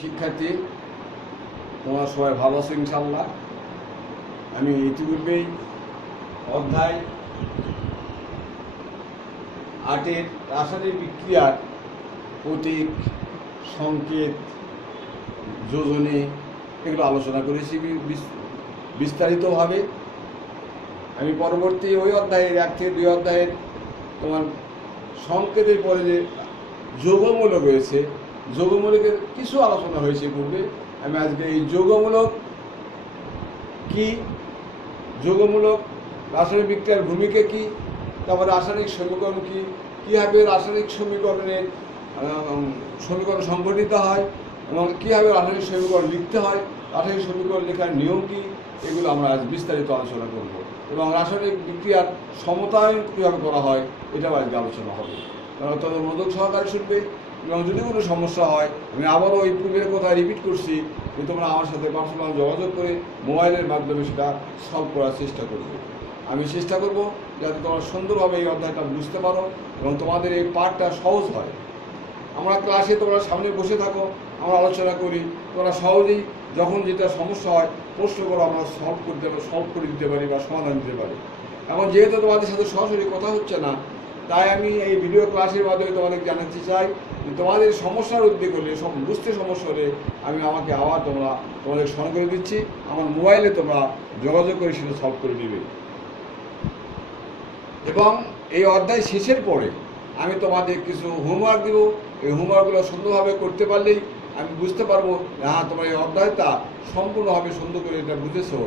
শিক্ষার্থী, তোমরা সবাই ভালো আছো ইনশাল্লাহ। আমি ইতিপূর্বেই অধ্যায় 8-এর রাসায়নিক বিক্রিয়ার প্রতীক, সংকেত, যোজনী এগুলো আলোচনা করেছি বিস্তারিতভাবে। আমি পরবর্তী ওই অধ্যায়ের 1 থেকে 2 অধ্যায়ের তোমার সংকেতের পরে যে যোগমূলক রয়েছে, যোগমূলকের কিছু আলোচনা হয়েছে পূর্বে। আমি আজকে এই যোগমূলক কি, যোগমূলক রাসায়নিক বিক্রিয়ার ভূমিকা কি, তারপরে রাসায়নিক সমীকরণ কি, কীভাবে রাসায়নিক সমীকরণ সংগঠিত হয় এবং কীভাবে রাসায়নিক সমীকরণ লিখতে হয়, রাসায়নিক সমীকরণ লেখার নিয়ম কি, এগুলো আমরা আজ বিস্তারিত আলোচনা করব। এবং রাসায়নিক বিক্রিয়ার সমতায়ন কীভাবে করা হয় এটাও আজকে আলোচনা হবে। তাদের মনোযোগ সহকারে শুনবে এবং যদি কোনো সমস্যা হয়, আমি আবারও ওই পূর্বের কথা রিপিট করছি যে তোমরা আমার সাথে পার্সোনাল যোগাযোগ করে মোবাইলের মাধ্যমে সেটা সলভ করার চেষ্টা করবে। আমি চেষ্টা করব যাতে তোমরা সুন্দরভাবে এই অধ্যায়টা বুঝতে পারো এবং তোমাদের এই পাঠটা সহজ হয়। আমরা ক্লাসে তোমরা সামনে বসে থাকো, আমরা আলোচনা করি, তোমরা সহজেই যখন যেটা সমস্যা হয় প্রশ্ন করো, আমরা সলভ করে দিতে পারি বা সমাধান দিতে পারি। এখন যেহেতু তোমাদের সাথে সরাসরি কথা হচ্ছে না, তাই আমি এই ভিডিও ক্লাসের মাধ্যমে তোমাদের জানাতে চাই যে তোমাদের সমস্যার উদ্বেগ হলে, বুঝতে সমস্যা হলে আমাকে আবার তোমাদের স্মরণ করে দিচ্ছি। আমার মোবাইলে তোমরা যোগাযোগ করে সেটা সলভ করে নেবে। এবং এই অধ্যায় শেষের পরে আমি তোমাদের কিছু হোমওয়ার্ক দেবো। এই হোমওয়ার্কগুলো সুন্দরভাবে করতে পারলেই আমি বুঝতে পারবো যে হ্যাঁ, তোমার এই অধ্যায়টা সম্পূর্ণভাবে সুন্দর করে এটা বুঝেছো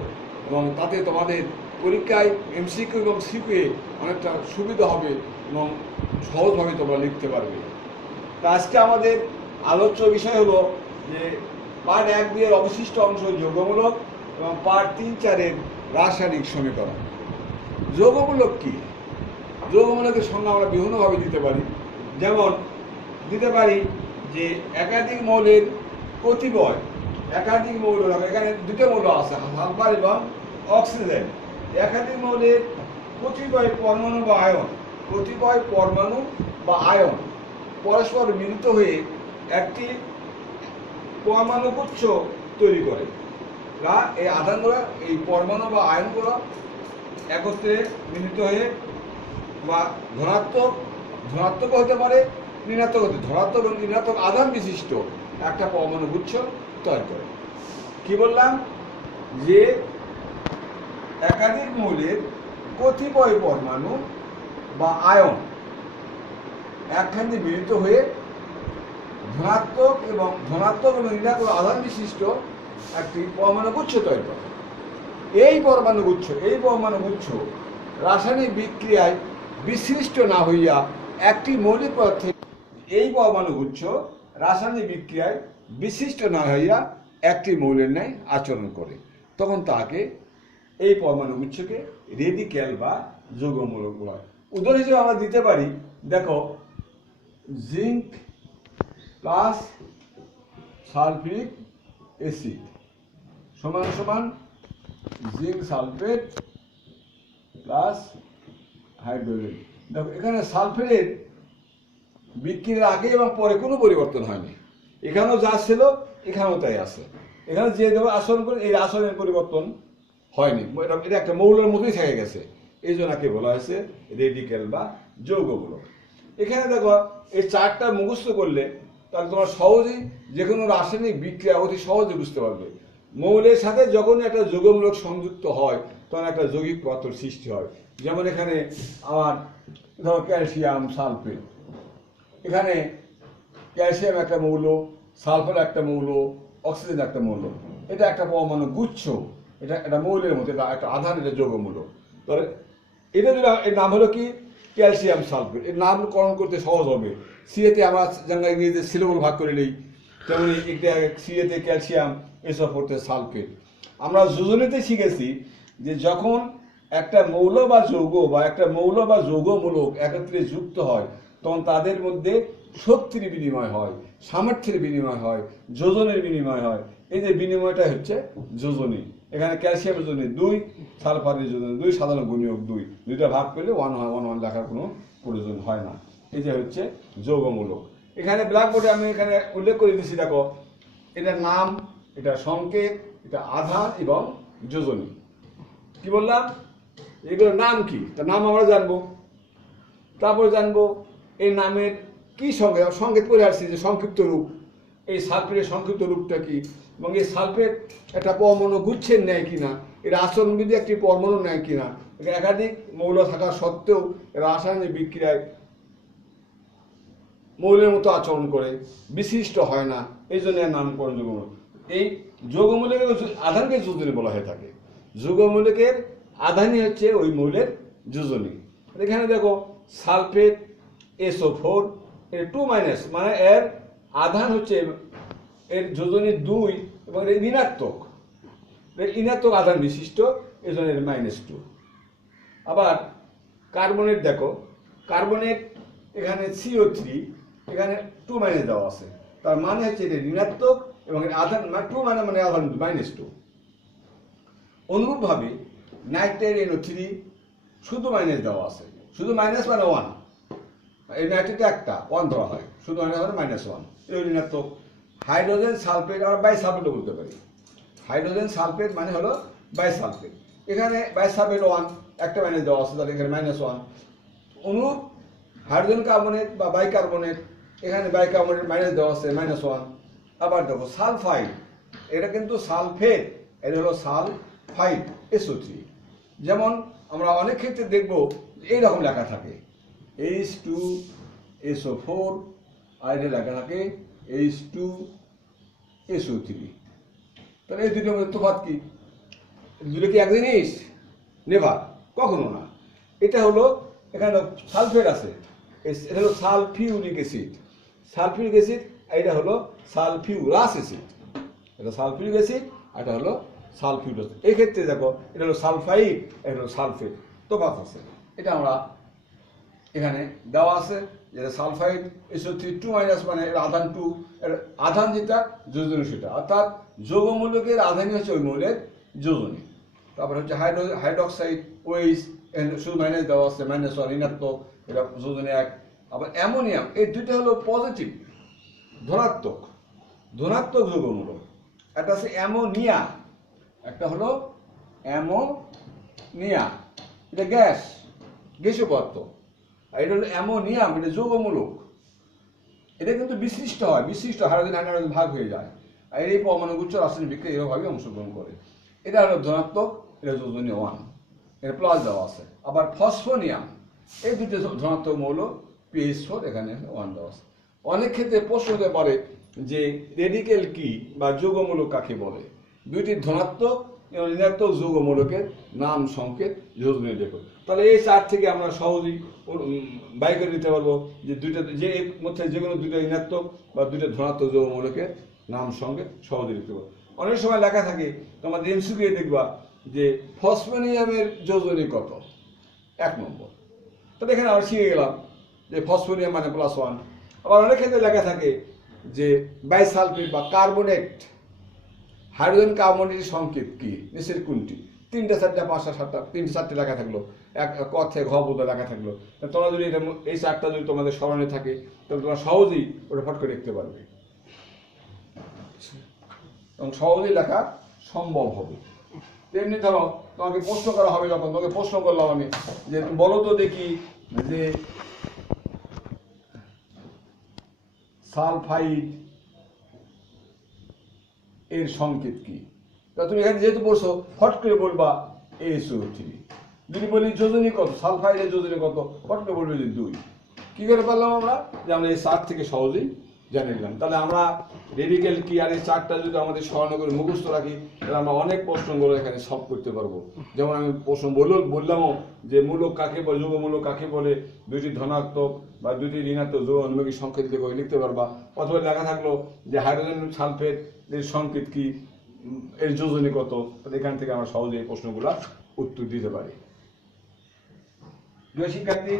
এবং তাতে তোমাদের পরীক্ষায় এমসিকিউ এবং সিকিউয়ে অনেকটা সুবিধা হবে এবং সহজভাবে তোমরা লিখতে পারবে। তা আজকে আমাদের আলোচ্য বিষয় হলো যে পার্ট 1-2 অবশিষ্ট অংশ যোগমূলক এবং পার্ট 3-4 রাসায়নিক সমীকরণ। যোগমূলক কি? যোগমূলকের সংজ্ঞা আমরা বিভিন্নভাবে দিতে পারি। যেমন দিতে পারি যে একাধিক মৌলের কতিপয়, একাধিক মৌল, এখানে 2টা মৌল আছে, সালফার এবং অক্সিজেন। একাধিক মৌলের কতিপয় পরমাণু বা আয়ন, কতিপয় পরমাণু বা আয়ন পরস্পর মিলিত হয়ে একটি পরমাণু গুচ্ছ তৈরি করে। এই আধানগুলো, এই পরমাণু বা আয়নগুলো একত্রে মিলিত হয়ে বা ধনাত্মক হতে পারে, ঋণাত্মক হতে, ধনাত্মক এবং ঋণাত্মক আধান বিশিষ্ট একটা পরমাণু গুচ্ছ তৈরি করে। কি বললাম? যে একাধিক মৌলের কতিপয় পরমাণু বা আয়ন একখানে মিলিত হয়ে ধনাত্মক এবং ঋণাত্মক আধান বিশিষ্ট একটি পরমাণু গুচ্ছ তৈরি করে। এই পরমাণু গুচ্ছ রাসায়নিক বিক্রিয়ায় বিশিষ্ট না হইয়া একটি মৌলিক পদার্থে, এই পরমাণু গুচ্ছ রাসায়নিক বিক্রিয়ায় বিশিষ্ট না হইয়া একটি মৌলের ন্যায় আচরণ করে, তখন তাকে এই পরমাণু গুচ্ছকে রেডিক্যাল বা যৌগমূলক বলা হয়। উদাহরণ হিসেবে আমরা দিতে পারি, দেখো, জিঙ্ক প্লাস সালফিউরিক অ্যাসিড সমান সমান জিঙ্ক সালফেট প্লাস হাইড্রোজেন। দেখো, এখানে সালফেটের বিক্রিয়ার আগে এবং পরে কোনো পরিবর্তন হয়নি। এখানেও যা ছিল এখানেও তাই আছে। এখানে যে আচরণ করে এই আচরণের পরিবর্তন হয়নি, এটা একটা মৌলের মতোই থেকে গেছে। এই জন্য কি বলা হয়েছে রেডিক্যাল বা যৌগমূলক। এখানে দেখো, এই 4টা মুখস্থ করলে তাহলে তোমার সহজেই যে কোনো রাসায়নিক বিক্রিয়া অতি সহজে বুঝতে পারবে। মৌলের সাথে যখন একটা যৌগমূলক সংযুক্ত হয় তখন একটা যৌগিক পদার্থের সৃষ্টি হয়। যেমন এখানে আমার ধরো ক্যালসিয়াম সালফেট, এখানে ক্যালসিয়াম একটা মৌল, সালফার একটা মৌল, অক্সিজেন একটা মৌল। এটা একটা পরমাণু গুচ্ছ, এটা একটা মৌলের মতো, এটা একটা আধান, এটা যৌগমূলক। তাহলে এটা যদি এর নাম হলো কি ক্যালসিয়াম সালফেট, এর নামকরণ করতে সহজ হবে। সিএতে আমরা যেমন ইংরেজিতে সিলেবল ভাগ করে নিই, তেমন সিএতে ক্যালসিয়াম, এসব করতে সালফেট। আমরা যোজনীতে শিখেছি যে যখন একটা মৌল বা যৌগ বা একটা মৌল বা যৌগমূলক একত্রে যুক্ত হয় তখন তাদের মধ্যে শক্তির বিনিময় হয়, সামর্থ্যের বিনিময় হয়, যোজনের বিনিময় হয়। এই যে বিনিময়টা হচ্ছে যোজনী। এখানে ক্যালসিয়ামের যোজনী 2, সালফারের যোজনী 2, সাধারণ গুণিয়ক 2, দুইটা ভাগ করলে 1 হয়, 1 লেখার কোনো প্রয়োজন হয় না। এই যে হচ্ছে যৌগমূলক। এখানে ব্ল্যাকবোর্ডে আমি এখানে উল্লেখ করে দিচ্ছি, দেখো, এটা নাম, এটা সংকেত, এটা আধান এবং যোজনী। কি বললাম? এগুলোর নাম কি? তার নাম আমরা জানবো, তারপর জানবো এই নামের কি সংকেত করে আসছি যে সংক্ষিপ্ত রূপ, এই সালফেটের সংক্ষিপ্ত রূপটা কি, এবং এই সালফেট একটা পরমাণু গুচ্ছের নেয় কিনা, এর আচরণবিধি একটি পরমাণু নেয় কিনা, একাধিক মৌল থাকা সত্ত্বেও এরা রাসায়নিক বিক্রিয়ায় মৌলের মতো আচরণ করে, বিশিষ্ট হয় না, এই জন্য এর নামকরণ যৌগমূলক। এই যৌগমূলকের আধানকে যোজনী বলা হয়ে থাকে। যৌগমূলকের আধানই হচ্ছে ওই মৌলের যোজনী। এখানে দেখো সালফেট SO4 এর 2- মানে এর আধান হচ্ছে, এর যোজনী 2 এবং এর ঋণাত্মক আধান বিশিষ্ট, এই জন্য এর -2। আবার কার্বনেট দেখো, কার্বনেট এখানে CO3, এখানে 2- দেওয়া আছে, তার মানে হচ্ছে এটা ঋণাত্মক এবং এর আধান 2 মানে আধান -2। অনুরূপভাবে নাইট্রেট NO3 শুধু মাইনাস দেওয়া আছে, শুধু মাইনাস মানে 1, এই নাইট্রেটে একটা 1 ধরা হয়, শুধু মাইনাস -1, এই ঋণাত্মক। হাইড্রোজেন সালফেট আমরা বাইসালফেটও বলতে পারি। হাইড্রোজেন সালফেট মানে হলো বাইসালফেট, এখানে বাইসালফেট 1 একটা মাইনাস দেওয়া আছে, তাহলে এখানে -1। অনুরূপ হাইড্রোজেন কার্বনেট বা বাইকার্বনেট, এখানে বাইকার্বনেট মাইনাস দেওয়া আছে -1। আবার দেখো সালফাইড, এটা কিন্তু সালফেট, এটা হলো সালফাইড SO3। যেমন আমরা অনেক ক্ষেত্রে দেখবো এইরকম লেখা থাকে H2SO4, আর এটা লেখা থাকে H2SO3। তাহলে এই দুটোর মধ্যে তফাৎ কি? দুটো কি এক জিনিস? নেভার, কখনো না। এটা হলো এখানে সালফেট আছে, এটা হলো সালফিউরিক অ্যাসিড, সালফিউরিক অ্যাসিড, এটা হলো সালফিউরাস অ্যাসিড। এটা সালফিউরিক অ্যাসিড, এটা হলো সালফিউরাস। এই ক্ষেত্রে দেখো এটা হলো সালফাইড, এটা হলো সালফেট, তফাৎ আছে। এটা আমরা এখানে দেওয়া আছে, যেটা সালফাইড SO3 2- মানে এর আধান 2, এর আধান যেটা যোজনী সেটা, অর্থাৎ যৌগমূলকের আধানই হচ্ছে ওই মৌলের যোজনী। তারপর হচ্ছে হাইড্রক্সাইড OH, শুধু মাইনাস দেওয়া আছে, -1 ঋণাত্মক, এটা যোজনী 1। আবার অ্যামোনিয়াম, এই দুইটা হলো পজিটিভ, ধনাত্মক যৌগমূলক। একটা আছে অ্যামোনিয়া, একটা হলো অ্যামোনিয়া, এটা গ্যাসীয় পদার্থ। আর এটা হলো অ্যামোনিয়াম, এটা যৌগমূলক, এটা কিন্তু বিশিষ্ট হয়, হাইড্রোজেন ভাগ হয়ে যায়, আর এই পরমাণুগুচ্ছ রাসায়নিক বিক্রিয়া এরভাবে অংশগ্রহণ করে। এটা হলো ধনাত্মক, এটা যোজনী 1, এটা প্লাস দেওয়া আছে। আবার ফসফোনিয়াম, এই দুটো ধনাত্মক মৌল, PH4, এখানে 1 দেওয়া আছে। অনেক ক্ষেত্রে প্রশ্ন হতে পারে যে রেডিকেল কি বা যৌগমূলক কাকে বলে? দুইটি ধনাত্মক এবং ঋণাত্মক যৌগমূলকের নাম, সংকেত, যোজনী দেখো। তাহলে এই চার থেকে আমরা সহজেই বাই করে নিতে পারবো যে দুইটা, যে এর মধ্যে যে কোনো দুইটা ঋণাত্মক বা দুইটা ধনাত্মক যৌগমূলকের নাম, সংকেত সহজে লিখতে পারবো। অনেক সময় লেখা থাকে, তোমাদের MCQ দেখবা যে ফসফোনিয়ামের যোজনী কত? 1 নম্বর। তাহলে এখানে আমরা শিখে গেলাম যে ফসফোনিয়াম মানে +1। আবার অনেক ক্ষেত্রে লেখা থাকে যে বাইসালফেট বা কার্বনেট, হাইড্রোজেন কার্বনেটের সংকেত কি, নিচের কোনটি? 3টা 4টা 5টা 7টা 3টে 4টে লেখা থাকলো, ক থেকে ঘ পর্যন্ত লেখা থাকলো। তোমরা যদি এই 4টা যদি তোমাদের স্মরণে থাকে, তাহলে তোমরা সহজেই ওটা ফট করে লিখতে পারবে এবং সহজেই লেখা সম্ভব হবে। তেমনি ধরো তোমাকে প্রশ্ন করা হবে, যখন তোমাকে প্রশ্ন করলাম আমি যে বলো তো দেখি যে সালফাইড এর সংকেত কি, তা তুমি এখানে যেহেতু পড়ছো ফট করে বলবা SO3। যদি বলি যোজনী কত, সালফাইডের যোজনী কত, ফট করে বলবে যে 2। কি করে পারলাম আমরা? যে আমরা এই 4 থেকে সহজেই জানিয়ে নিলাম। তাহলে আমরা রেডিকেল কি আর এই 4টা যদি আমাদের স্মরণ করে মুখস্থ রাখি, তাহলে আমরা অনেক প্রশ্নগুলো এখানে সলভ করতে পারবো। যেমন আমি প্রশ্ন বললামও যে মূলক কাকে বলে, যৌগমূলক কাকে বলে, দুইটি ধনাত্মক বা দুইটি ঋণাত্মক যৌগমূলকের সংকেত দিয়ে লিখতে পারবা। অথবা লেখা থাকলো যে হাইড্রোজেন সালফেট এর সংকেত কি, এর যোজনী কত, তাহলে এখান থেকে আমরা সহজে এই প্রশ্নগুলো উত্তর দিতে পারি। প্রিয় শিক্ষার্থী,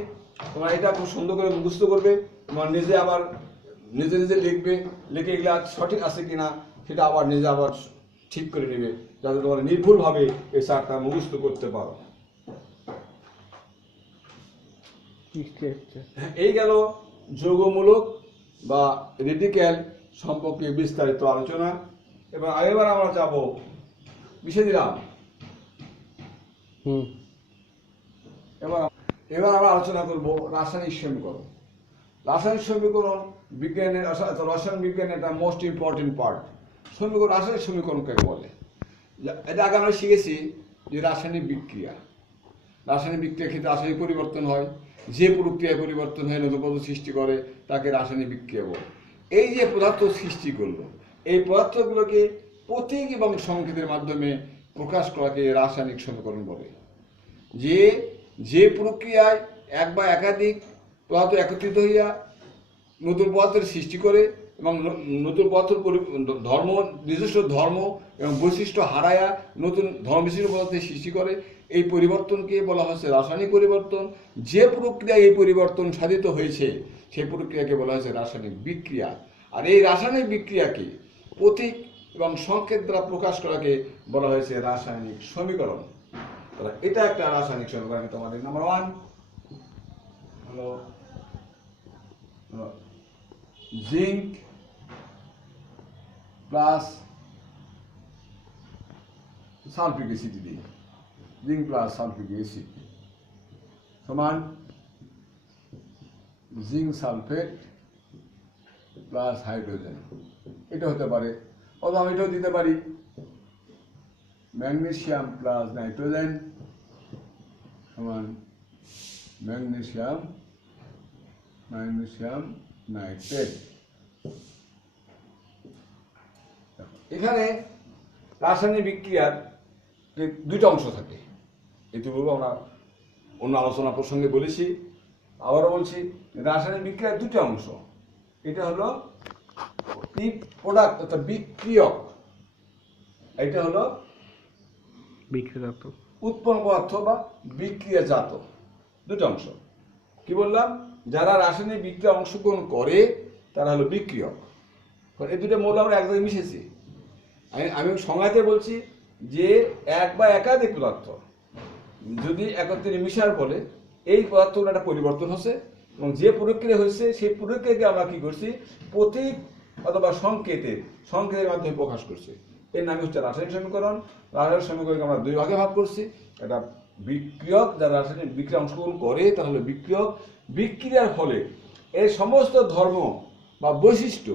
তোমরা এটা খুব সুন্দর করে মুখস্থ করবে, তোমার নিজে আবার নিজে লিখবে, লিখে এগুলা সঠিক আছে কিনা সেটা আবার নিজে আবার ঠিক করে নেবে, যাতে তোমরা নির্ভুলভাবে এই 4টা মুখস্থ করতে পারো। এই গেল যৌগমূলক বা রেডিক্যাল সম্পর্কে বিস্তারিত আলোচনা। এবার আমরা যাব বিষয় দিলাম। এবার আমরা আলোচনা করব রাসায়নিক সমীকরণ। রাসায়নিক সমীকরণ বিজ্ঞানের রসায়ন বিজ্ঞানের একটা মোস্ট ইম্পর্টেন্ট পার্ট। রাসায়নিক সমীকরণ কাকে বলে? এটা আগে আমরা শিখেছি যে রাসায়নিক বিক্রিয়া ক্ষেত্রে রাসায়নিক পরিবর্তন হয়, যে প্রক্রিয়ায় পরিবর্তন হয়ে নতুন পদার্থ সৃষ্টি করে তাকে রাসায়নিক বিক্রিয়া বলে। এই যে পদার্থ সৃষ্টি করলো, এই পদার্থগুলোকে প্রতীক এবং সংকেতের মাধ্যমে প্রকাশ করাকে রাসায়নিক সমীকরণ বলে। যে প্রক্রিয়ায় এক বা একাধিক পদার্থ একত্রিত হইয়া নতুন পদার্থের সৃষ্টি করে এবং নতুন পদার্থের নিজস্ব ধর্ম এবং বৈশিষ্ট্য হারায়া নতুন ধর্ম বিশিষ্ট পদার্থের সৃষ্টি করে, এই পরিবর্তনকে বলা হচ্ছে রাসায়নিক পরিবর্তন। যে প্রক্রিয়ায় এই পরিবর্তন সাধিত হয়েছে সেই প্রক্রিয়াকে বলা হয়েছে রাসায়নিক বিক্রিয়া। আর এই রাসায়নিক বিক্রিয়াকে প্রতীক এবং সংকেত দ্বারা প্রকাশ করাকে বলা হয়েছে রাসায়নিক সমীকরণ। এটা একটা রাসায়নিক সমীকরণ। তোমাদের নাম্বার 1 হলো জিঙ্ক প্লাস সালফিক অ্যাসিড দিয়ে, জিঙ্ক প্লাস সালফিক অ্যাসিড সমান জিঙ্ক সালফেট প্লাস হাইড্রোজেন। এটা হতে পারে, অথবা আমি এটাও দিতে পারি ম্যাগনেসিয়াম প্লাস নাইট্রোজেন সমান ম্যাগনেসিয়াম নাইট্রেট। এখানে রাসায়নিক বিক্রিয়ার দুইটা অংশ থাকে। ইতিপূর্বে আমরা অন্য আলোচনা প্রসঙ্গে বলেছি, আবারও বলছি, রাসায়নিক বিক্রিয়ার দুটো অংশ। এটা হলো প্রোডাক্ট অর্থাৎ বিক্রিয়ক, এটা হলো বিক্রিয়াজাত উৎপন্ন পদার্থ বা বিক্রিয়াজাত। দুটো অংশ। কি বললাম? যারা রাসায়নিক বিক্রিয়া অংশগ্রহণ করে তারা হলো বিক্রিয়ক। এই দুটো মৌল আমরা এক জায়গায় মিশেছি। আমি সংজ্ঞাতে বলছি যে এক বা একাধিক পদার্থ যদি একত্রে মিশার ফলে এই পদার্থগুলো একটা পরিবর্তন হচ্ছে এবং যে প্রক্রিয়া হয়েছে সেই প্রক্রিয়াকে আমরা কি করছি প্রতীক অথবা সংকেতের মাধ্যমে প্রকাশ করছি। এর নাম হচ্ছে রাসায়নিক সমীকরণ। রাসায়নিক সমীকরণকে আমরা দুই ভাগে ভাগ করছি। একটা বিক্রিয়ক, যারা রাসায়নিক বিক্রিয়া অংশগ্রহণ করে তারা হলো বিক্রিয়ক। বিক্রিয়ার ফলে এই সমস্ত ধর্ম বা বৈশিষ্ট্য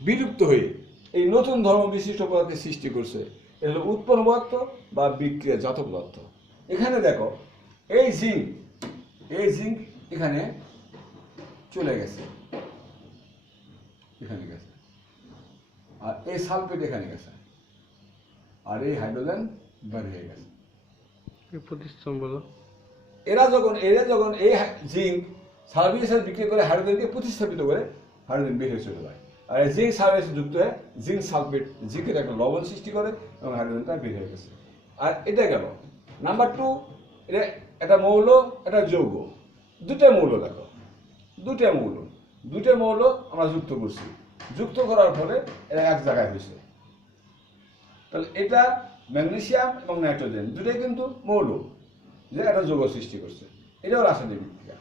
বিলুপ্ত হয়ে এই নতুন ধর্ম বিশিষ্ট পদার্থের সৃষ্টি করছে। এটা হলো উৎপন্ন পদার্থ বা বিক্রিয়াজাত পদার্থ। এখানে দেখো এই জিঙ্ক এখানে চলে গেছে, এখানে গেছে, আর এই সালফেট এখানে গেছে, আর এই হাইড্রোজেন বেরিয়ে গেছে। প্রতিস্থাপন বলো। এরা যখন এই জিঙ্ক সালফিকের সাথে বিক্রিয়া করে হাইড্রোজেনকে প্রতিস্থাপিত করে হাইড্রোজেন বের হয়ে চলে যায়। আর এই জিঙ্ক সালফেট যুক্ত হয়ে জিঙ্ক সালফেট জিঙ্কের একটা লবণ সৃষ্টি করে এবং হাইড্রোজেনটা বের হয়ে গেছে। আর এটা গেল নাম্বার 2। এটা একটা মৌল, একটা যৌগ। দুটো মৌল দেখো, দুটো মৌল আমরা যুক্ত করছি। যুক্ত করার ফলে এরা এক জায়গায় হয়েছে। তাহলে এটা ম্যাগনেসিয়াম এবং নাইট্রোজেন দুটোই কিন্তু মৌল, যে একটা যৌগ সৃষ্টি করছে। এটাও রাসায়নিক বিক্রিয়া।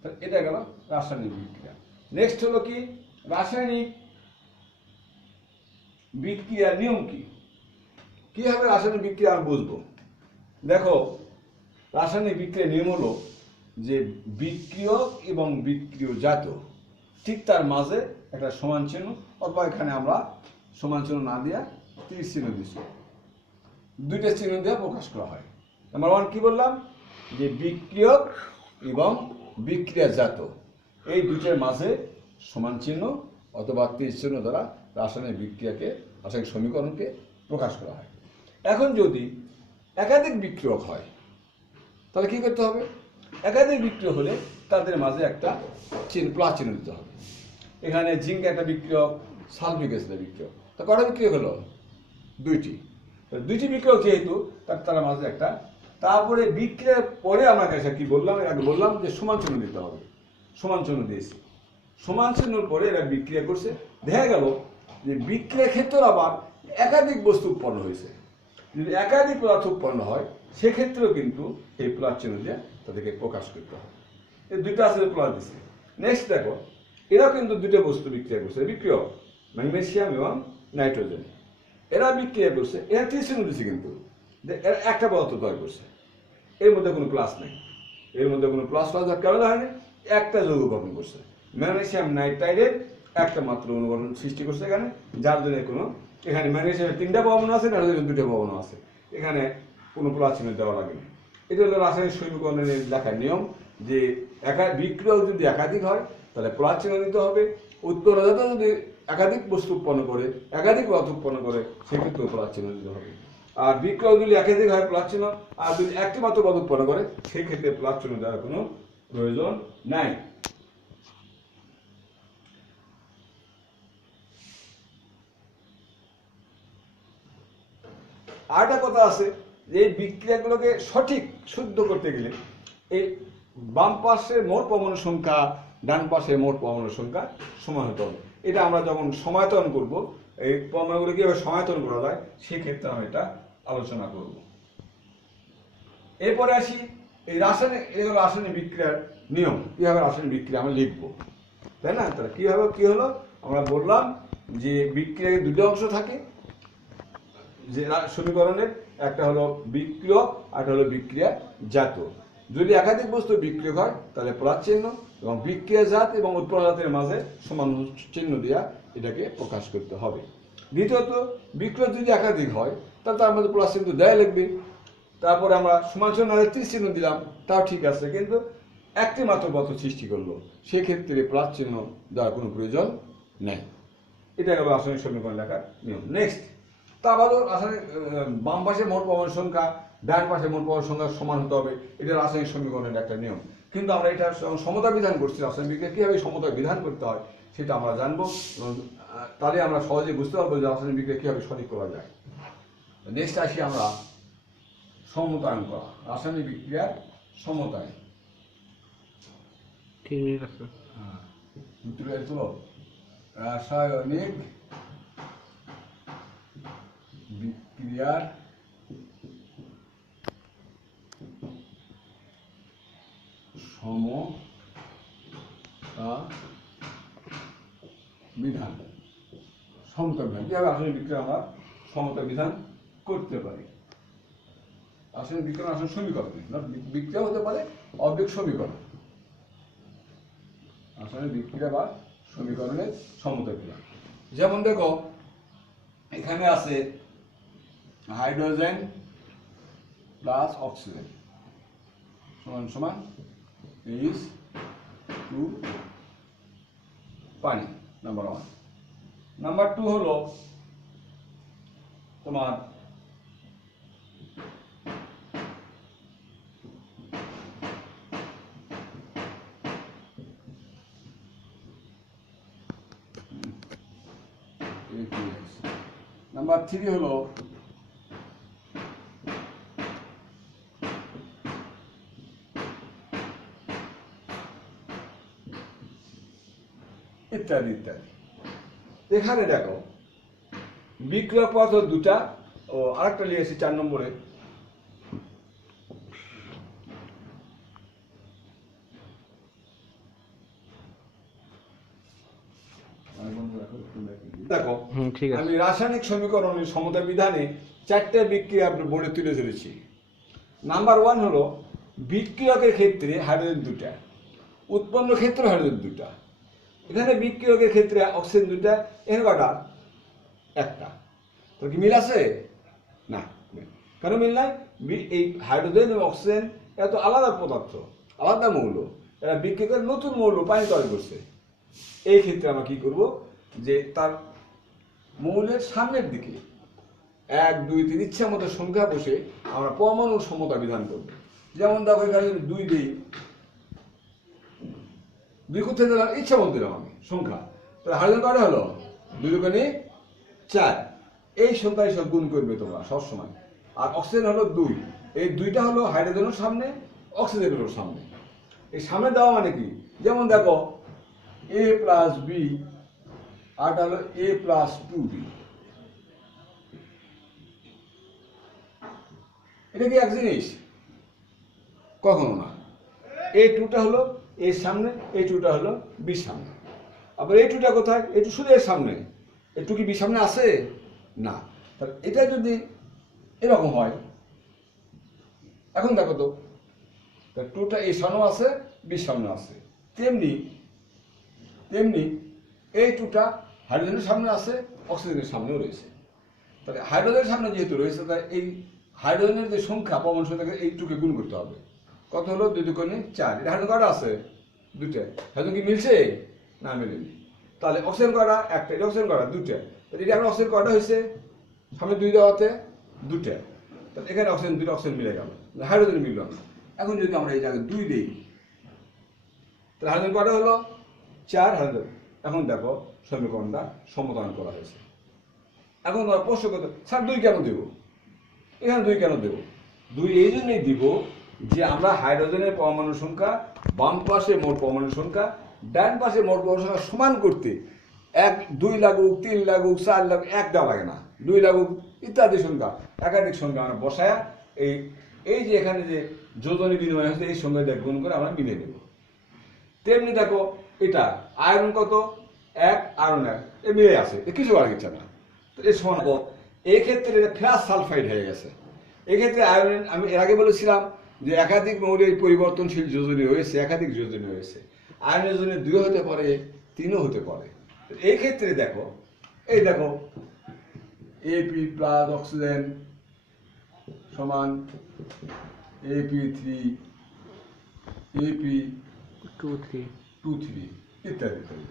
তাহলে এটা গেল রাসায়নিক বিক্রিয়া। নেক্সট হলো কি রাসায়নিক বিক্রিয়ার নিয়ম কি? কিভাবে রাসায়নিক বিক্রিয়া আমরা বুঝবো? দেখো, রাসায়নিক বিক্রিয়ার নিয়ম হলো যে বিক্রিয়ক এবং বিক্রিয়জাত ঠিক তার মাঝে একটা সমান চিহ্ন, অথবা এখানে আমরা সমান চিহ্ন না দিয়া তীর চিহ্ন দিচ্ছি, দুইটা চিহ্ন দিয়ে প্রকাশ করা হয়। নাম্বার 1 কি বললাম? যে বিক্রিয়ক এবং বিক্রিয়াজাত এই দুইটার মাঝে সমান চিহ্ন অথবা তীর চিহ্ন দ্বারা রাসায়নিক রাসায়নিক সমীকরণকে প্রকাশ করা হয়। এখন যদি একাধিক বিক্রিয়ক হয় তাহলে কি করতে হবে? একাধিক বিক্রিয়া হলে তাদের মাঝে একটা প্লাস চিহ্ন দিতে হবে। এখানে জিঙ্ক একটা বিক্রিয়ক, সালফিক অ্যাসিড বিক্রিয়ক। তা কটা বিক্রিয়ক হলো? দুইটি বিক্রিয়ক যেহেতু তার মাঝে একটা, তারপরে বিক্রিয়ার পরে আমরা কাছে কি বললাম? আগে বললাম যে সমান চিহ্ন দিতে হবে। সমান চিহ্ন দিয়েছি। সমান চিহ্নের পরে এরা বিক্রিয়া করছে। দেখা গেল যে বিক্রিয়ার ক্ষেত্রে আবার একাধিক বস্তু উৎপন্ন হয়েছে। যদি একাধিক পদার্থ উৎপন্ন হয় সেক্ষেত্রেও কিন্তু এই প্লাস চিহ্ন দিয়ে তাদেরকে প্রকাশ করতে হবে। এই দুইটা আসলে প্লাস দিচ্ছে। নেক্সট দেখো, এরাও কিন্তু দুটো বস্তু বিক্রিয়া করছে, বিক্রিয়ক। ম্যাগনেসিয়াম এবং নাইট্রোজেন, এরা বিক্রিয়া করছে, এরা তীর দিচ্ছে কিন্তু এরা একটা পদার্থ তৈরি করছে, এর মধ্যে কোনো প্লাস নেই, এর মধ্যে কোনো প্লাস কেন হয়নি, একটা যৌগ গঠন করছে। ম্যাগনেসিয়াম নাইট্রাইডের একটা মাত্র অনুগঠন সৃষ্টি করছে এখানে, যার জন্য কোনো এখানে ম্যাগনেসিয়ামের 3টা পরমাণু আছে, নাইট্রোজেনের 2টা পরমাণু আছে, এখানে কোনো প্লাস চিহ্ন দেওয়া লাগেনি। এটা হলো রাসায়নিক সমীকরণের লেখার নিয়ম, যে বিক্রিয়ক যদি একাধিক হয় তাহলে প্লাস চিহ্ন দিতে হবে, উৎপন্নদাতা যদি একাধিক বস্তু উৎপন্ন করে, একাধিক পদার্থ উৎপন্ন করে, সেক্ষেত্রেও প্লাস চিহ্ন দিতে হবে। আর বিক্রিয়ক যদি একাধিক হয় প্লাস চিহ্ন, আর যদি একটি মাত্র পদ উৎপন্ন করে সেই ক্ষেত্রে প্লাস চিহ্ন দেওয়ার কোনো প্রয়োজন নাই। আরেকটা কথা আছে যে এই বিক্রিয়াগুলোকে সঠিক শুদ্ধ করতে গেলে এই বাম পাশের মোট পরমাণু সংখ্যা ডান পাশের মোট পরমাণু সংখ্যা সমান হতে হবে। এটা আমরা যখন সমায়তন করব, এই পরমাণুগুলো কিভাবে সমায়তন করা যায় সেক্ষেত্রে আমরা এটা আলোচনা করব। এরপরে আসি এই রাসায়নিক বিক্রিয়ার নিয়ম, কিভাবে রাসায়নিক বিক্রিয়া আমরা লিখবো, তাই না? তাহলে কিভাবে কি হলো, আমরা বললাম যে বিক্রিয়ার 2টা অংশ থাকে যে সমীকরণের, একটা হলো বিক্রিয়ক আর একটা হলো বিক্রিয়াজাত। যদি একাধিক বস্তু বিক্রিয়ক হয় তাহলে প্লাস চিহ্ন, এবং বিক্রিয়াজাত এবং উৎপন্নজাতের মাঝে সমান চিহ্ন দেওয়া এটাকে প্রকাশ করতে হবে। দ্বিতীয়ত বিক্রিয়ক যদি একাধিক হয় তাহলে তার মধ্যে প্লাস চিহ্ন দেয়া লিখবে। তারপরে আমরা সমান চিহ্ন তীর চিহ্ন দিলাম, তাও ঠিক আছে, কিন্তু একটি মাত্র পদার্থ সৃষ্টি করলো, সেক্ষেত্রে প্লাস চিহ্ন দেওয়ার কোনো প্রয়োজন নেই। এটা হলো রাসায়নিক সমীকরণ লেখার নিয়ম। নেক্সট, তা বাদও রাসায়নিক বাম পাশে মোট পরমাণু সংখ্যা ডান পাশে মোট পরমাণু সংখ্যা সমান হতে হবে, এটা রাসায়নিক সমীকরণের একটা নিয়ম। কিন্তু আমরা এটা সমতা বিধান করছি, রাসায়নিক বিক্রিয়া কীভাবে সমতা বিধান করতে হয় সেটা আমরা জানবো, তাহলে আমরা সহজে বুঝতে পারবো যে রাসায়নিক বিক্রিয়া কীভাবে সঠিক করা যায়। নেক্সট আসি আমরা সমতায়ন করা, রাসায়নিক বিক্রিয়ার সমতায়ন। 3 মিনিট আছে। হ্যাঁ, রাসায়নিক বিক্রিয়ার বিধান, সমতা বিধান, কিভাবে রাসায়নিক বিক্রিয়া আমরা সমতা বিধান করতে পারি। রাসায়নিক বিক্রিয়া রাসায়নিক সমীকরণ, বিক্রিয়া হতে পারে অবেগ সমীকরণ, রাসায়নিক বিক্রিয়া বা সমীকরণের সমতা বিধান। যেমন দেখো এখানে আছে হাইড্রোজেন প্লাস অক্সিজেন সমান সমান H2 পানি, নাম্বার 1। নাম্বার 2 হলো তোমার নাম্বার 3 হলো ইত্যাদি ইত্যাদি। এখানে দেখো বিক্রিয়ক পদার্থ 2টা, ও আরেকটা লিখেছি 4 নম্বরে, দেখো ঠিক আছে। আমি রাসায়নিক সমীকরণের সমতা বিধানে 4টা বিক্রিয়া বোর্ডে তুলে ধরেছি। নাম্বার 1 হলো বিক্রিয়কের ক্ষেত্রে হাইড্রোজেন 2টা, উৎপন্ন ক্ষেত্রে হাইড্রোজেন 2টা, এখানে বিক্রিয়কের ক্ষেত্রে অক্সিজেন 2টা, এখানে কটা? একটা। তো কি মিল আছে? না। কেন মিল নাই? এই হাইড্রোজেন এবং অক্সিজেন এত আলাদা পদার্থ, আলাদা মৌল, এরা বিক্রিয়া করে নতুন মৌল পানি তৈরি করছে। এই ক্ষেত্রে আমরা কি করব, যে তার মৌলের সামনের দিকে 1 2 3 ইচ্ছা মতো সংখ্যা বসে আমরা পরমাণুর সমতা বিধান করব। যেমন দেখো এখানে 2 দিই, 2 কোথায় দিলাম? ইচ্ছা মতো দিলাম আমি সংখ্যা, তাহলে হাইড্রোজেন কয়টা হলো? 2 দুগুণে 4, এই সংখ্যা হিসাব গুণ করবে তোমরা সবসময়। আর অক্সিজেন হলো 2, এই 2টা হলো হাইড্রোজেনের সামনে, অক্সিজেনের সামনে। এই সামনে দেওয়া মানে কি? যেমন দেখো A প্লাস B, আর হলো A প্লাস 2B, এটা কি এক জিনিস? কখনো না। এই 2টা হলো এর সামনে, এই 2টা হলো বির সামনে। আবার এই 2টা কোথায়? এই 2 শুধু এর সামনে, একটু কি বি সামনে আছে না, তাহলে এটা যদি এরকম হয়, এখন দেখো তো টুটা এই সামনে আছে, বি সামনে আছে, তেমনি তেমনি এই টুটা হাইড্রোজেনের সামনে আছে, অক্সিজেনের সামনেও রয়েছে। তাহলে হাইড্রোজেনের সামনে যেহেতু রয়েছে, তাই এই হাইড্রোজেনের যে সংখ্যা পরমাণু সংখ্যাকে এই টুকে গুণ করতে হবে। কত হলো? 2 দুগুণে 4। এটা হাইড্রোজেন কয়টা আছে? 2টা। হাইড্রোজেন কি মিলছে? না, মিলেনি। তাহলে অক্সিজেন কয়টা? 1টা। এটা অক্সিজেন কয়টা? 2টা। তাহলে এটা এখন অক্সিজেন কয়টা হয়েছে? সামনে 2 দেওয়াতে 2টা। তাহলে এখানে অক্সিজেন 2টা অক্সিজেন মিলে গেল, হাইড্রোজেন মিলল না। এখন যদি আমরা এই জায়গায় 2 দিই, তাহলে হাইড্রোজেন কয়টা হলো? 4 হাইড্রোজেন। এখন দেখো সমীকরণটা সমতায়ন করা হয়েছে। এখন আমরা প্রশ্ন করতে, স্যার 2 কেন দেব? এখানে 2 কেন দেব? 2 এই জন্যই দিব যে আমরা হাইড্রোজেনের পরমাণু সংখ্যা বাম পাশে মোট পরমাণু সংখ্যা, ডান পাশে মোট পরমাণু সংখ্যা সমান করতে 2 লাগুক, 3 লাগুক, 4 লাগুক, 1 দেওয়া লাগে না, 2 লাগুক ইত্যাদি সংখ্যা, একাধিক সংখ্যা আমরা বসায়া এই যে এখানে যে যোজনী বিনিময় হচ্ছে এই সংখ্যা দিয়ে গুণ করে আমরা মিলিয়ে দেব। তেমনি দেখো এটা আয়রন কত? 1, আয়রন 1, এ মিলে আছে, কিছু আর কিছু না। তো এই সমান এই ক্ষেত্রে এটা ফেরাস সালফাইড হয়ে গেছে। এক্ষেত্রে আয়রন, আমি এর আগে বলেছিলাম যে একাধিক মৌলের পরিবর্তনশীল যোজনী রয়েছে, একাধিক যোজনী রয়েছে। আয়রনের জন্য 2 হতে পারে, 3ও হতে পারে। এই ক্ষেত্রে দেখো, এই দেখো Ap প্লাস অক্সিজেন সমান Ap3, Ap2, 3 ইত্যাদি ইত্যাদি।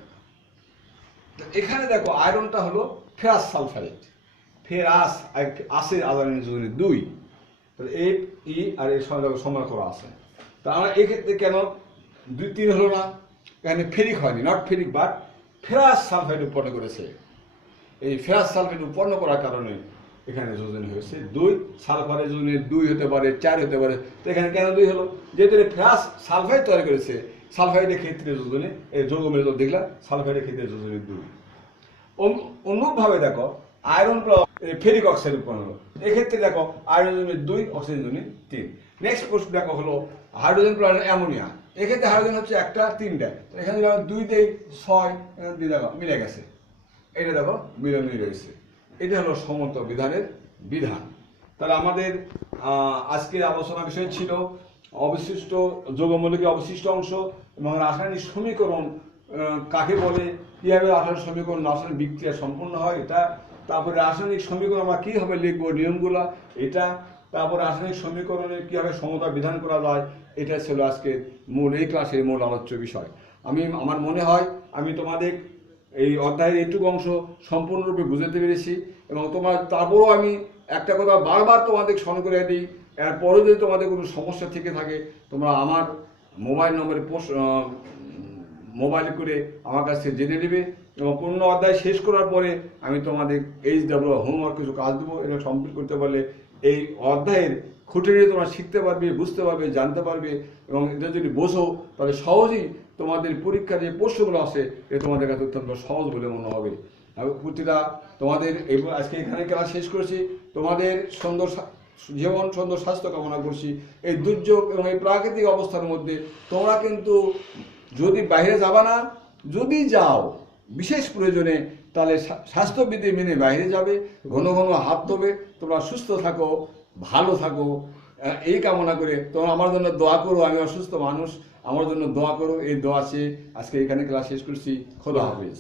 এখানে দেখো আয়রনটা হলো ফেরাস সালফাইড, ফেরাস আসে আয়রনের যোজনী 2, তাহলে Fe আর এর সঙ্গে সমান করা আছে। তা আমরা এই ক্ষেত্রে কেন 2, 3 হলো না? এখানে ফেরিক হয়নি, not ferric but ferrous sulphide উৎপন্ন করেছে। এই ফেরাস সালফাইড উৎপন্ন করার কারণে এখানে যোজনী হয়েছে 2। সালফারের যোজনী 2 হতে পারে, 4 হতে পারে। তো এখানে কেন 2 হলো? যেহেতু ফেরাস সালফাইড তৈরি করেছে, সালফাইডের ক্ষেত্রে যোজনী, এই যৌগ মেলে দেখলা সালফাইডের ক্ষেত্রে যোজনী 2। অনুরূপভাবে দেখো আয়রন ফেরিক অক্সাইড উৎপন্ন হলো, এক্ষেত্রে দেখো আয়রন 2, অক্সিজেন 3। নেক্সট প্রশ্ন দেখো হলো হাইড্রোজেন প্লাস অ্যামোনিয়া। এক্ষেত্রে হাইড্রোজেন হচ্ছে 1টা, 3টা। এখানে দেখো 2 দেই 6, এখানে 2 দেখো মিলে গেছে, এটা দেখো মিলে রয়েছে। এটা হলো সমতা বিধানের বিধান। তাহলে আমাদের আজকের আলোচনা বিষয় ছিল অবশিষ্ট যৌগমূলকের অবশিষ্ট অংশ এবং রাসায়নিক সমীকরণ কাকে বলে, কীভাবে রাসায়নিক সমীকরণ রাসায়নিক বিক্রিয়া সম্পূর্ণ হয় এটা, তারপরে রাসায়নিক সমীকরণ আমরা কীভাবে লিখবো নিয়মগুলো এটা, তারপর রাসায়নিক সমীকরণের কীভাবে সমতা বিধান করা যায়, এটা ছিল আজকের এই ক্লাসের মূল আলোচ্য বিষয়। আমার মনে হয় আমি তোমাদের এই অধ্যায়ের এইটুকু অংশ সম্পূর্ণরূপে বুঝাতে পেরেছি এবং তারপরও আমি একটা কথা বারবার তোমাদের স্মরণ করে দিই, এরপরও যদি তোমাদের কোনো সমস্যা থেকে থাকে তোমরা আমার মোবাইল নম্বরে মোবাইল করে আমার কাছে জেনে নেবে এবং পূর্ণ অধ্যায় শেষ করার পরে আমি তোমাদের HW হোমওয়ার্ক কিছু কাজ দেবো। এটা কমপ্লিট করতে পারলে এই অধ্যায়ের খুঁটিয়ে তোমরা শিখতে পারবে, বুঝতে পারবে, জানতে পারবে এবং এটা যদি বোঝো তাহলে সহজেই তোমাদের পরীক্ষার যে প্রশ্নগুলো আসে এটা তোমাদের কাছে অত্যন্ত সহজ বলে মনে হবে। প্রতিটা তোমাদের আজকে এখানে ক্লাস শেষ করেছি, তোমাদের সুন্দর জীবন, সুন্দর স্বাস্থ্য কামনা করছি। এই দুর্যোগ এবং এই প্রাকৃতিক অবস্থার মধ্যে তোমরা কিন্তু যদি বাইরে যাবা না, যদি যাও বিশেষ প্রয়োজনে তাহলে স্বাস্থ্যবিধি মেনে বাইরে যাবে, ঘন ঘন হাত ধোবে, তোমরা সুস্থ থাকো, ভালো থাকো, এই কামনা করে তোমরা আমার জন্য দোয়া করো। আমি অসুস্থ মানুষ, আমার জন্য দোয়া করো। এই দোয়া চেয়ে আজকে এখানে ক্লাস শেষ করছি। খোদা হাফেজ।